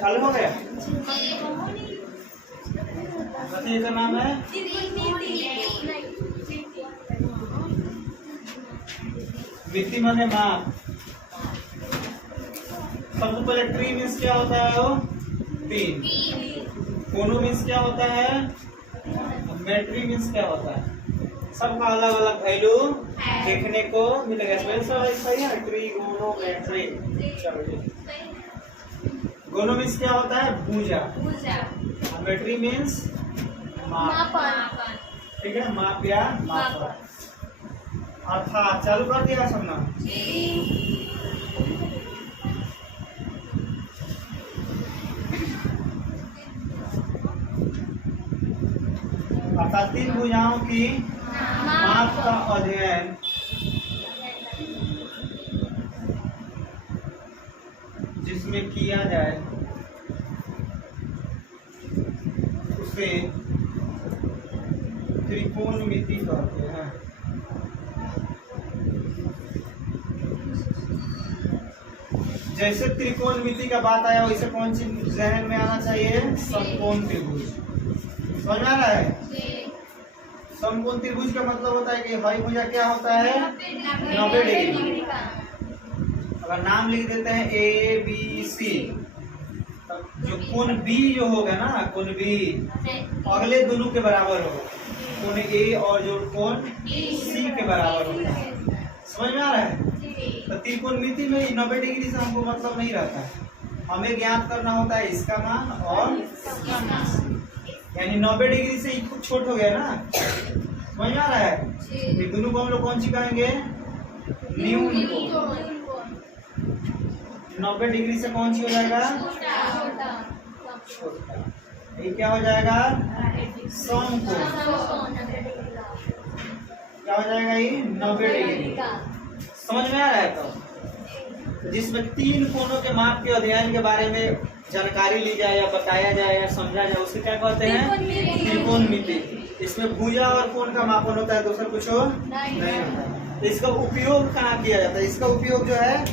चालू हो गया। रचयिता का नाम है मिति माने माप। सबसे पहले ट्री मीन्स क्या होता है? वो तीन। कोनो मीन्स क्या होता है? मेट्री मीन्स क्या होता है? सबका अलग अलग वैल्यू देखने को मिलेगा। सही है। ट्री गोनो मेट्री। गोनो मीन्स क्या होता है? भुजा। मेट्री मीन्स मापन। ठीक है, माप या मापन। अर्थात चालू कर दिया सबने? अर्थात तीन भुजाओं की माप का अध्ययन जिसमें किया जाए उसे त्रिकोणमिति कहते हैं। जैसे त्रिकोणमिति का बात आया वैसे कौन सी जहन में आना चाहिए? समकोण त्रिभुज। समझ में आ रहा है? समकोण त्रिभुज का मतलब होता है कि हई भुजा क्या होता है? 90 डिग्री। अगर नाम लिख देते हैं ए बी सी, जो कोण बी जो होगा ना, कोण बी अगले दोनों के बराबर होगा। कोण ए और जो कोण सी के बराबर होगा। समझ में आ रहा है? तो त्रिकोणमिति में 90 डिग्री से हमको मतलब नहीं रहता है। हमें ज्ञात करना होता है इसका मान और इसका मान। यानी 90 डिग्री से ही कुछ छोट हो गया ना। समझ में आ रहा है? ये दोनों को हम लोग कौन सी कहेंगे? न्यून कोण। 90 डिग्री से कौन सी हो जाएगा? छोटा। ये क्या हो जाएगा? समकोण। क्या हो जाएगा ये? 90 डिग्री। समझ में आ रहा है? तो जिसमें तीन कोणों के माप के अध्ययन के बारे में जानकारी ली जाए या बताया जाए या समझा जाए उसे क्या कहते हैं? त्रिकोणमिति। इसमें भुजा और कोण का मापन होता है, दूसरा कुछ नहीं होता है। इसका उपयोग कहाँ किया जाता है? इसका उपयोग जो है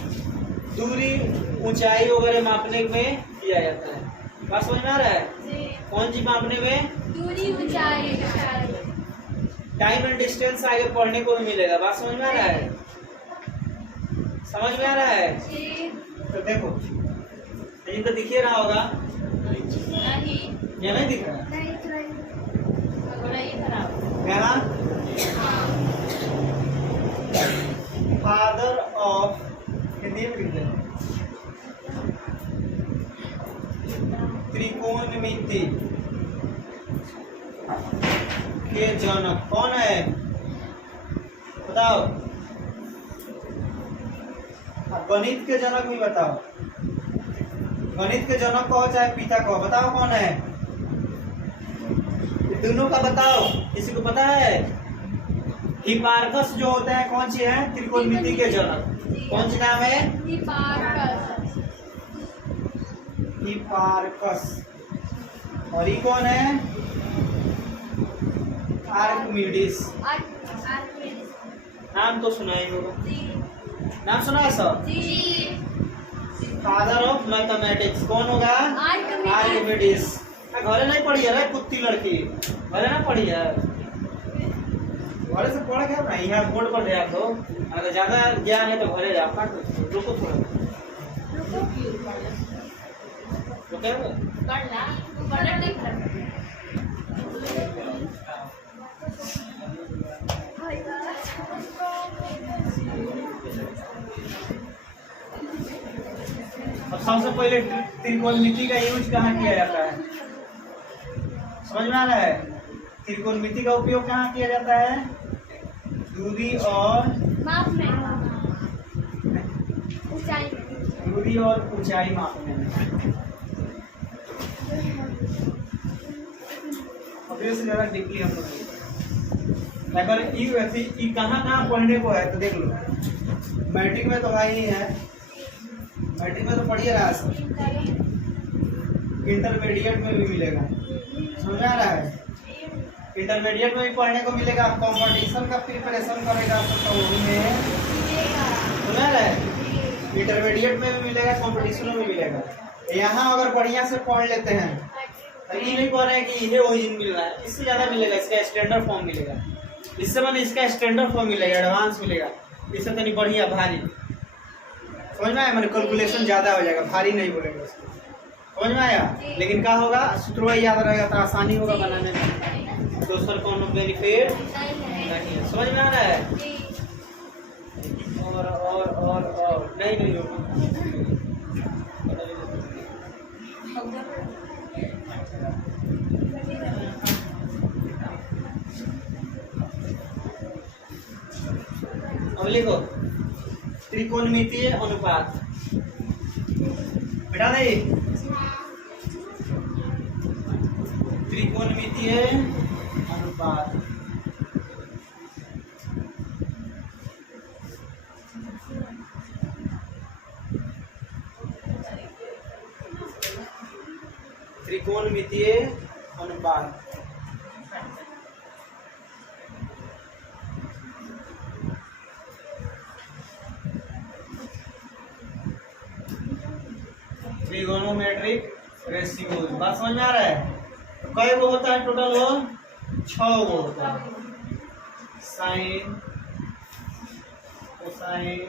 दूरी ऊंचाई वगैरह मापने में किया जाता है। बात समझ में आ रहा है? कौन सी मापने में? दूरी ऊंचाई। टाइम एंड डिस्टेंस आगे पढ़ने को भी मिलेगा। बात समझ में आ रहा है? समझ में आ रहा है? तो देखो ये तो दिख ही रहा होगा। नहीं, ये नहीं दिख रहा? क्या? फादर ऑफ हिंदी में लिख दें त्रिकोणमिति के जनक कौन है? बताओ। गणित के जनक भी बताओ। गणित के जनक कहो चाहे पिता कहो, बताओ कौन है? दोनों का बताओ। किसी को पता है? हिपार्कस जो होते हैं कौन सी है? त्रिकोणमिति के जनक। कौन सी नाम है? हिपार्कस। और ये कौन है? आर्किमिडीज। नाम तो सुना ही होगा। नाम सुना है सब? फादर ऑफ मैथमेटिक्स कौन होगा? आर्किमिडीज। घरे नहीं पढ़ी है रे कुत्ती लड़की, घरे ना पढ़ी है। घरे से पढ़ के ना यहाँ बोर्ड पर ले दो। अगर ज्यादा ज्ञान है तो घरे जा। रुको थोड़ा, अब सबसे पहले त्रिकोणमिति का यूज कहाँ किया जाता है? समझ में आ रहा है? त्रिकोणमिति का उपयोग कहाँ किया जाता है? दूरी और ऊंचाई मापने में। अब से ज्यादा डीपली हम लोग अगर ये कहाँ पढ़ने को है तो देख लो। मैट्रिक में तो भाई है, मैट्रिक में तो पढ़िए रहा है, इंटरमीडिएट में भी मिलेगा। समझ आ रहा है? इंटरमीडिएट में भी पढ़ने को मिलेगा। कंपटीशन का प्रिपरेशन करेगा तो उसमें समझ आ रहा है? इंटरमीडिएट में भी मिलेगा, कंपटीशन में भी मिलेगा। यहाँ अगर बढ़िया से पढ़ लेते हैं तो ये नहीं कह रहे हैं कि ये ओरिजिन मिल रहा है, इससे ज्यादा मिलेगा, इसका स्टैंडर्ड फॉर्म मिलेगा, इससे मतलब इसका स्टैंडर्ड फॉर्म मिलेगा, एडवांस मिलेगा, इससे तो नहीं बढ़िया भारी। समझ में आया? मैंने कैलकुलेशन ज्यादा हो जाएगा, भारी नहीं बोलेगा उसको। समझ में आया? लेकिन क्या होगा, सूत्र याद रहेगा तो आसानी होगा बनाने में, दोसर कोनो बेनिफिट नहीं है। समझ में आ रहा है? और नहीं होगा। अब लिखो त्रिकोणमितीय अनुपात, बेटा नहीं, त्रिकोणमितीय अनुपात। त्रिकोणमितीय अनुपात ट्रिगोनोमेट्रिक रेशियोज। बात समझ में आ रहा है? तो कई वो होता है टोटल, वो 6 वो होता है। साइन, कोसाइन,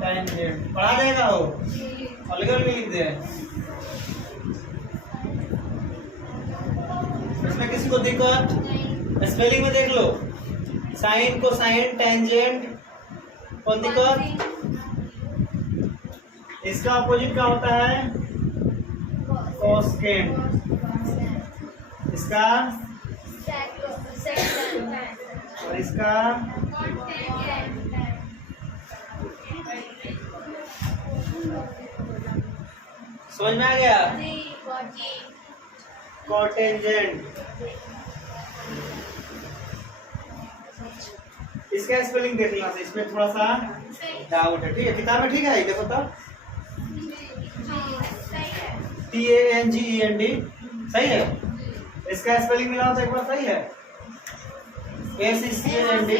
टेंजेंट पढ़ा जाएगा, हो अलग अलग लिख दे। इसमें किसी को दिक्कत? स्पेलिंग में देख लो, साइन, कोसाइन, टेंजेंट, कौन दिक्कत? इसका अपोजिट क्या होता है? कोसेकेंट। इसका और इसका समझ में आ गया? कोटेंजेंट। इसका स्पेलिंग देख लेना, इसमें थोड़ा सा डाउट है, ठीक है? किताब में ठीक है, देखो तब। TANGEND सही है? इसका स्पेलिंग मिला तो एक बार सही है। ACCAND,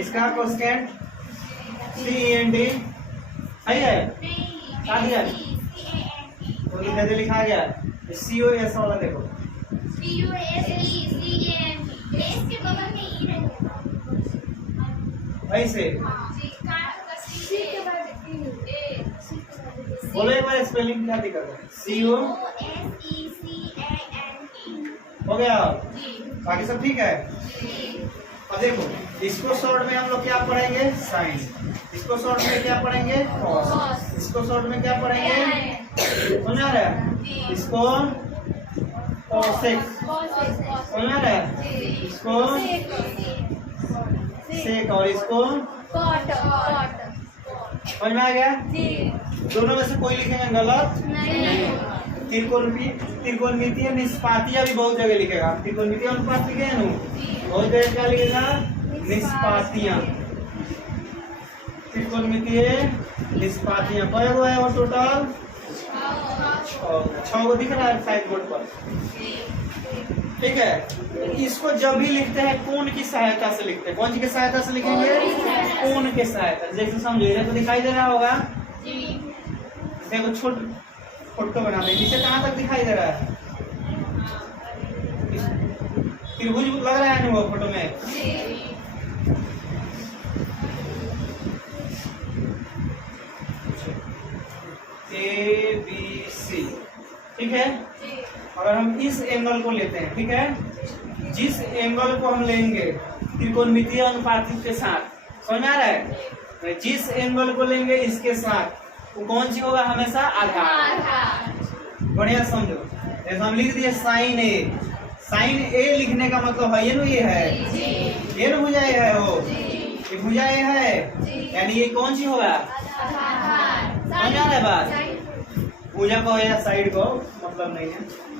इसका कोसेकेंट CEND सही है? क्या दिया? तो इधर से लिखा गया COS वाला देखो, ऐसे बोलो एक बार स्पेलिंग क्या दिक्कत है? CO हो गया, बाकी सब ठीक है। अब देखो, इसको शॉर्ट में हम लोग क्या पढ़ेंगे? साइन। इसको शॉर्ट में क्या पढ़ेंगे? कॉस। इसको शॉर्ट में क्या पढ़ेंगे? समझ आ रहा है? इसको कोसेक। समझ आ रहा है? इसको सेक, और इसको समझ में आ गया? दोनों में से कोई लिखेंगे गलत नहीं। त्रिकोणमितीय निष्पातियां भी बहुत जगह लिखेगा। त्रिकोणमितीय अनुपात लिखे हैं ना, बहुत जगह क्या लिखेगा? निष्पातियां। त्रिकोणमितीय निष्पातियां कई गो है वो टोटल? 6 गो दिख रहा है साइड बोर्ड पर, ठीक है? इसको जब भी लिखते हैं कोण की सहायता से लिखते हैं। कौन सी की सहायता से लिखेंगे? कोण के सहायता। जैसे समझो, इधर तो दिखाई दे रहा होगा, देखो छोट फोटो बना दे, नीचे कहाँ तक दिखाई दे रहा है? त्रिभुज लग रहा है ना वो फोटो में? ABC, ठीक है? अगर हम इस एंगल को लेते हैं, ठीक है, जिस एंगल को हम लेंगे त्रिकोणमितीय अनुपात के साथ, समझ में आ रहा है? जिस एंगल को लेंगे इसके साथ, वो कौन सी होगा? हमेशा आधार। बढ़िया समझो, जैसे हम लिख दिए साइन ए। साइन ए लिखने का मतलब है ये ना, ये है ये ना, भुजा ए है, वो ये भुजा ए है, यानी ये कौन सी होगा? समझ आ रहा है बात? भुजा को या साइड को मतलब नहीं है।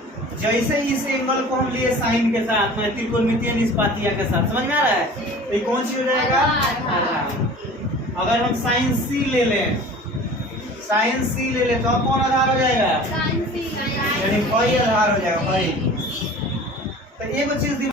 जैसे इस एंगल को हम लिए साइन के साथ, मैं त्रिकोणमितीय निष्पातियां के साथ, समझ में आ रहा है? तो ये कौन सी हो जाएगा? आधार। अगर हम साइन सी ले लें, साइन सी ले ले तो अब कौन आधार हो जाएगा? यानी फाई आधार हो जाएगा, फाई। तो एक चीज